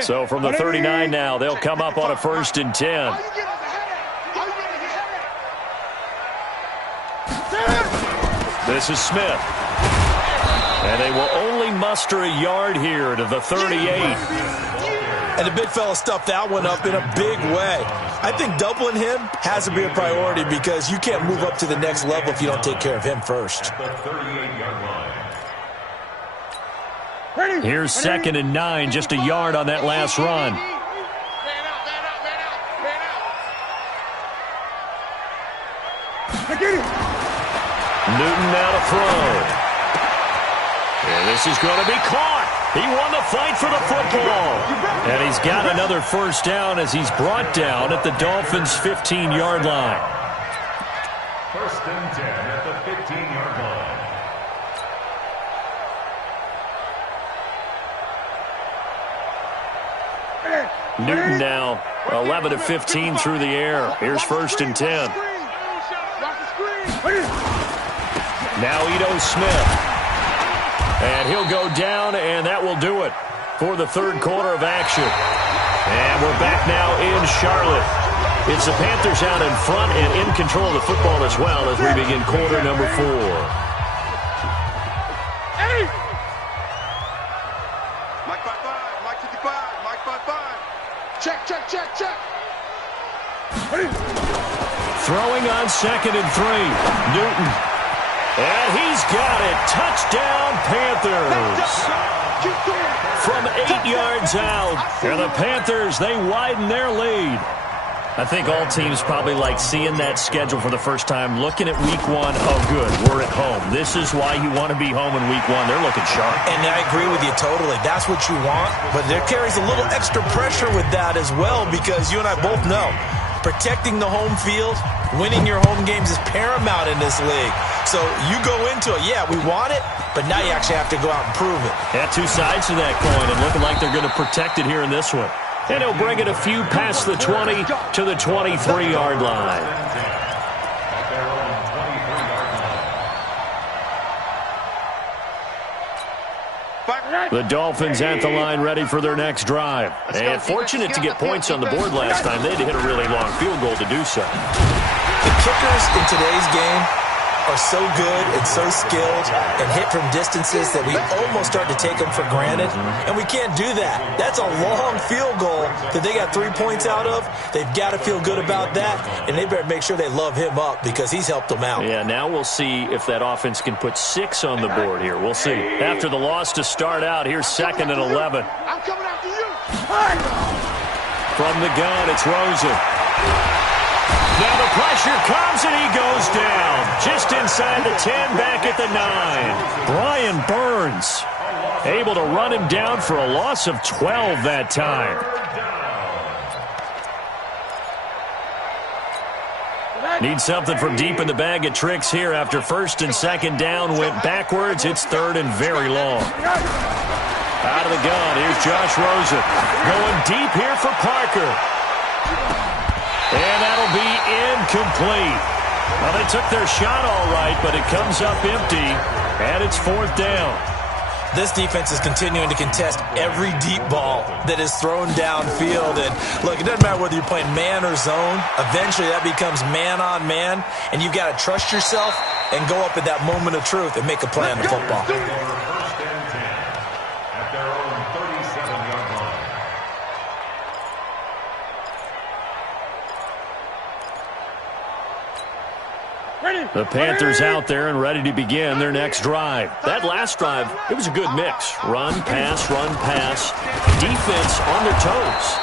So from the 39 now, they'll come up on a first and 10. This is Smith. And they will only muster a yard here to the 38. And the big fella stuffed that one up in a big way. I think doubling him has to be a priority because you can't move up to the next level if you don't take care of him first. Here's second and 9, just a yard on that last run. Newton now to throw. And this is going to be caught. He won the fight for the football. And he's got another first down as he's brought down at the Dolphins' 15-yard line. First and 10 at the 15-yard line. Newton now 11 of 15 through the air. Here's first and 10. Now Ito Smith. And he'll go down, and that will do it for the third quarter of action. And we're back now in Charlotte. It's the Panthers out in front and in control of the football as well as we begin quarter number 4. Mike 5-5, Mike 55, Mike 5-5. Check, check, check, check. Throwing on 2nd and 3. Newton. And he's got it. Touchdown, Panthers. From 8 yards out. And the Panthers, they widen their lead. I think all teams probably like seeing that schedule for the first time, looking at week 1. Oh, good, we're at home. This is why you want to be home in week 1. They're looking sharp. And I agree with you totally. That's what you want. But there carries a little extra pressure with that as well, because you and I both know protecting the home field, winning your home games is paramount in this league. So you go into it, yeah, we want it, but now you actually have to go out and prove it. Yeah, 2 sides to that coin, and looking like they're going to protect it here in this one. And he'll bring it a few past the 20 to the 23-yard line. The Dolphins at the line ready for their next drive. And fortunate to get points on the board last time. They had to hit a really long field goal to do so. The kickers in today's game are so good and so skilled and hit from distances that we almost start to take them for granted, and we can't do that. That's a long field goal that they got 3 points out of. They've got to feel good about that, and they better make sure they love him up because he's helped them out. Yeah, now we'll see if that offense can put 6 on the board here. We'll see. After the loss to start out, here's 2nd and 11. I'm coming after you. From the gun, it's Rosen. Now the pressure comes, and he goes down. Just inside the 10, back at the 9. Brian Burns able to run him down for a loss of 12 that time. Need something from deep in the bag of tricks here after 1st and 2nd down went backwards. It's 3rd and very long. Out of the gun, here's Josh Rosen. Going deep here for Parker. And that'll be incomplete. Well, they took their shot all right, but it comes up empty, and it's 4th down. This defense is continuing to contest every deep ball that is thrown downfield. And, look, it doesn't matter whether you're playing man or zone. Eventually, that becomes man-on-man, and you've got to trust yourself and go up at that moment of truth and make a play on the football. The Panthers out there and ready to begin their next drive. That last drive, it was a good mix. Run, pass, defense on their toes.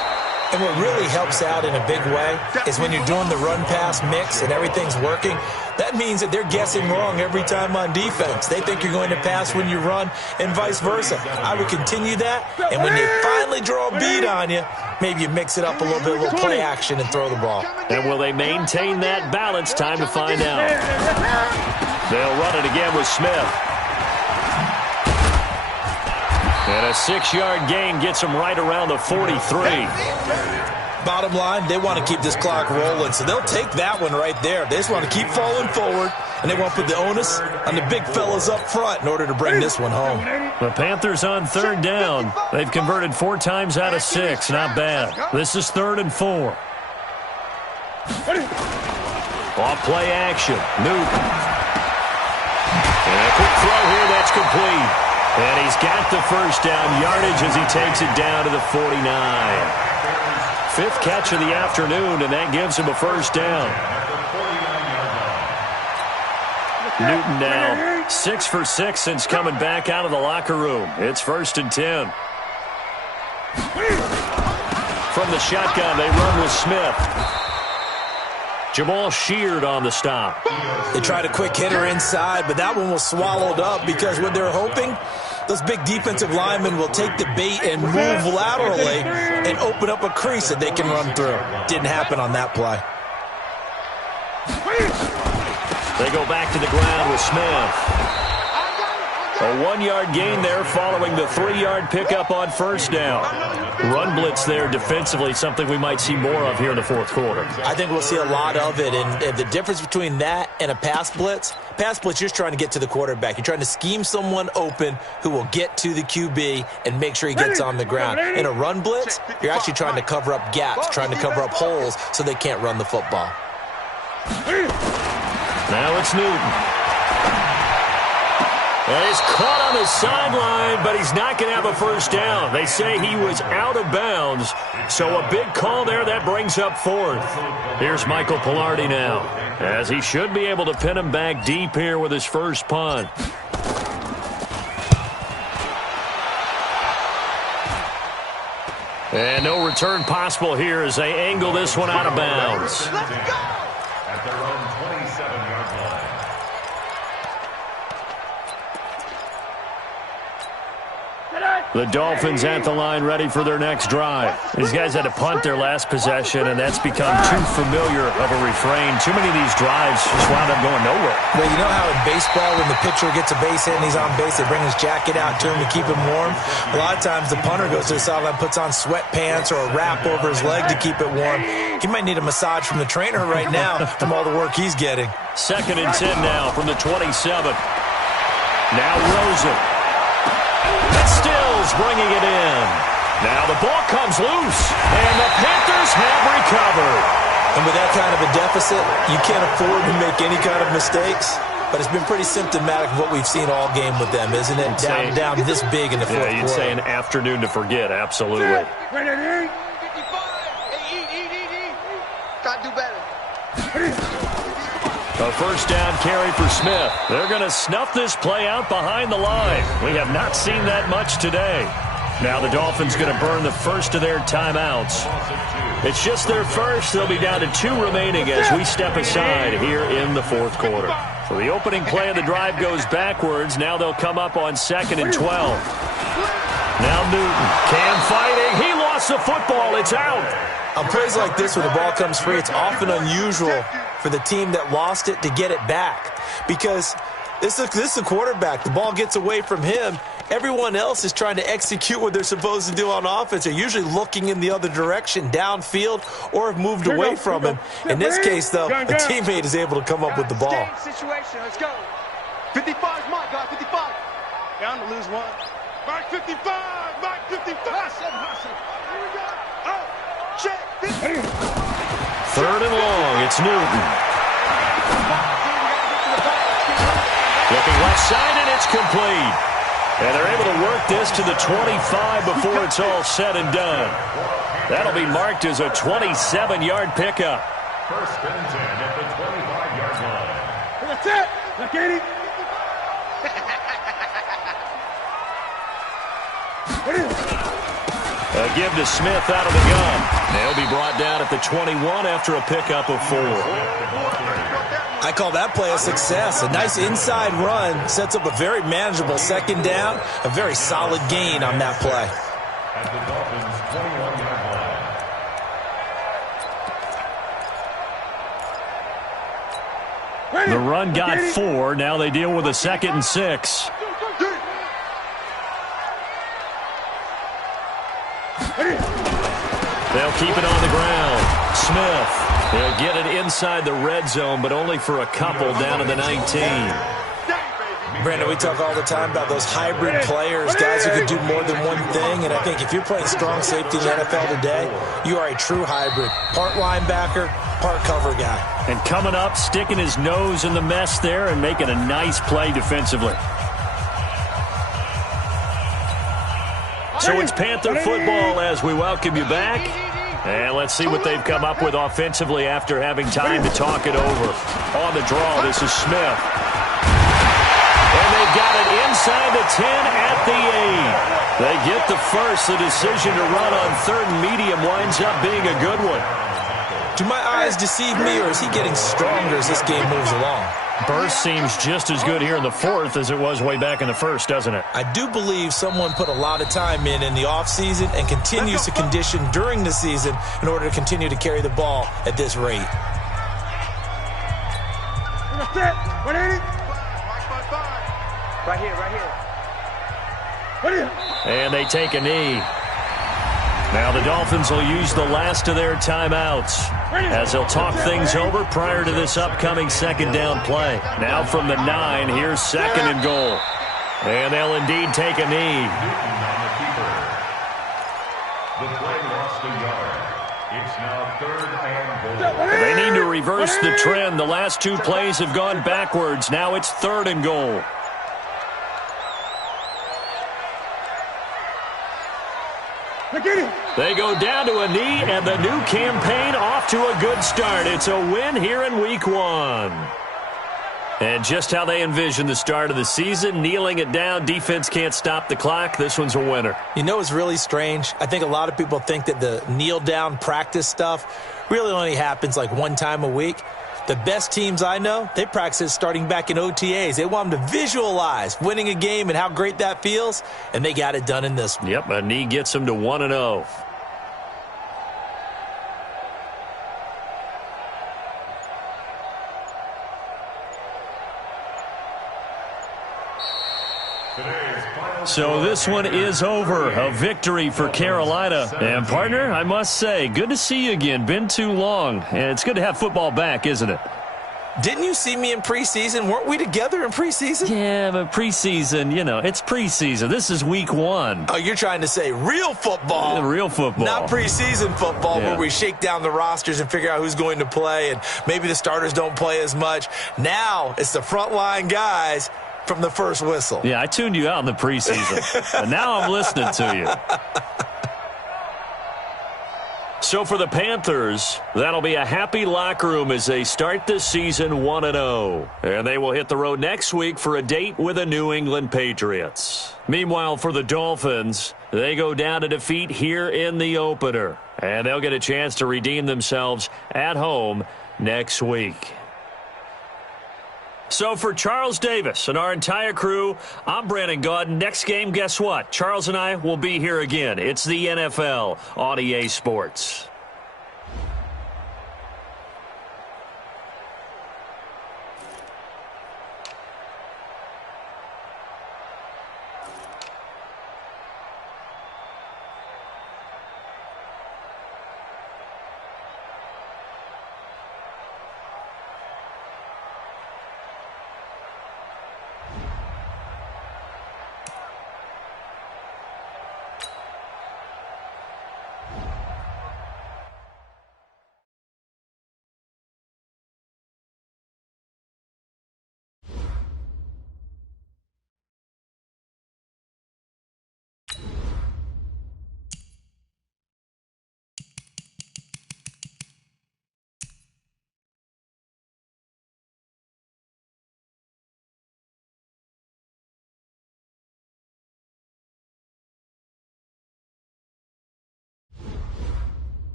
And what really helps out in a big way is when you're doing the run-pass mix and everything's working, that means that they're guessing wrong every time on defense. They think you're going to pass when you run and vice versa. I would continue that, and when they finally draw a beat on you, maybe you mix it up a little play action and throw the ball. And will they maintain that balance? Time to find out. They'll run it again with Smith. And a 6-yard gain gets them right around the 43. Bottom line, they want to keep this clock rolling, so they'll take that one right there. They just want to keep falling forward, and they want to put the onus on the big fellas up front in order to bring this one home. The Panthers on 3rd down. They've converted 4 times out of 6. Not bad. This is 3rd and 4. Off play action. Newton. And a quick throw here that's complete. And he's got the 1st down yardage as he takes it down to the 49. 5th catch of the afternoon, and that gives him a 1st down. Newton now 6 for 6 since coming back out of the locker room. It's 1st and 10. From the shotgun, they run with Smith. Jamal Sheard on the stop. They tried a quick hitter inside, but that one was swallowed up because what they're hoping, those big defensive linemen will take the bait and move laterally and open up a crease that they can run through. Didn't happen on that play. They go back to the ground with Smith. A 1-yard gain there following the 3-yard pickup on first down. Run blitz there defensively, something we might see more of here in the fourth quarter. I think we'll see a lot of it, and the difference between that and a pass blitz, you're trying to get to the quarterback. You're trying to scheme someone open who will get to the QB and make sure he gets on the ground. In a run blitz, you're actually trying to cover up gaps, trying to cover up holes so they can't run the football. Now it's Newton. And he's caught on the sideline, but he's not going to have a first down. They say he was out of bounds, so a big call there that brings up fourth. Here's Michael Pilardi now, as he should be able to pin him back deep here with his first punt. And no return possible here as they angle this one out of bounds. At their own 27-yard line. The Dolphins at the line ready for their next drive. These guys had to punt their last possession, and that's become too familiar of a refrain. Too many of these drives just wound up going nowhere. Well, you know how in baseball when the pitcher gets a base hit and he's on base, they bring his jacket out to him to keep him warm? A lot of times the punter goes to the sideline, puts on sweatpants or a wrap over his leg to keep it warm. He might need a massage from the trainer right now from all the work he's getting. 2nd and 10 now from the 27. Now Rosen. Stills bringing it in. Now the ball comes loose, and the Panthers have recovered. And with that kind of a deficit, you can't afford to make any kind of mistakes. But it's been pretty symptomatic of what we've seen all game with them, isn't it? Down this big in the fourth quarter. Yeah, you'd say an afternoon to forget, absolutely. Eat. Gotta do better. A first down carry for Smith. They're going to snuff this play out behind the line. We have not seen that much today. Now the Dolphins going to burn the first of their timeouts. It's just their first. They'll be down to 2 remaining as we step aside here in the fourth quarter. So the opening play of the drive goes backwards. Now they'll come up on 2nd and 12. Now Newton. Cam fighting. He lost the football. It's out. On plays like this, when the ball comes free, it's often unusual for the team that lost it to get it back. Because this is a quarterback. The ball gets away from him. Everyone else is trying to execute what they're supposed to do on offense. They're usually looking in the other direction, downfield, or have moved away from him. In this case, though, a teammate is able to come up with the ball. Situation. Let's go. 55 is mine, guys. 55. Down to lose one. Mark 55. Mark 55. Hustle. Here we go. Oh, check. 3rd and long. It's Newton. Looking left side, and it's complete. And they're able to work this to the 25 before it's all said and done. That'll be marked as a 27-yard pickup. 1st and 10 at the 25-yard line. That's it. Look at it. A give to Smith out of the gun. They'll be brought down at the 21 after a pickup of 4. I call that play a success. A nice inside run sets up a very manageable 2nd down. A very solid gain on that play. At the Dolphins' 21-yard line. The run got 4. Now they deal with a 2nd and 6. They'll keep it on the ground. Smith. They'll get it inside the red zone, but only for a couple down to the 19. Brandon, we talk all the time about those hybrid players, guys who can do more than one thing. And I think if you're playing strong safety in the NFL today, you are a true hybrid. Part linebacker, part cover guy. And coming up, sticking his nose in the mess there and making a nice play defensively. So it's Panther football as we welcome you back. And let's see what they've come up with offensively after having time to talk it over. On the draw, this is Smith. And they've got it inside the 10 at the 8. They get the first. The decision to run on 3rd and medium winds up being a good one. Do my eyes deceive me, or is he getting stronger as this game moves along? Burst seems just as good here in the 4th as it was way back in the 1st, doesn't it? I do believe someone put a lot of time in the offseason and continues to condition during the season in order to continue to carry the ball at this rate. That's it. 180. Right here. And they take a knee. Now the Dolphins will use the last of their timeouts as they'll talk things over prior to this upcoming second down play. Now from the 9, here's second and goal. And they'll indeed take a knee. The play lost a yard. It's now third and goal. They need to reverse the trend. The last 2 plays have gone backwards. Now it's third and goal. They go down to a knee, and the new campaign off to a good start. It's a win here in Week 1. And just how they envision the start of the season, kneeling it down, defense can't stop the clock. This one's a winner. You know what's really strange? I think a lot of people think that the kneel-down practice stuff really only happens like 1 time a week. The best teams I know, they practice it starting back in OTAs. They want them to visualize winning a game and how great that feels, and they got it done in this one. Yep, a knee gets them to 1-0. So this one is over. A victory for Carolina. And, partner, I must say, good to see you again. Been too long. And it's good to have football back, isn't it? Didn't you see me in preseason? Weren't we together in preseason? Yeah, but preseason, you know, it's preseason. This is Week 1. Oh, you're trying to say real football. Real football. Not preseason football where we shake down the rosters and figure out who's going to play, and maybe the starters don't play as much. Now it's the frontline guys from the first whistle. Yeah, I tuned you out in the preseason. And now I'm listening to you. So for the Panthers, that'll be a happy locker room as they start this season 1-0. And they will hit the road next week for a date with the New England Patriots. Meanwhile, for the Dolphins, they go down to defeat here in the opener. And they'll get a chance to redeem themselves at home next week. So for Charles Davis and our entire crew, I'm Brandon Gaudin. Next game, guess what? Charles and I will be here again. It's the NFL on EA Sports.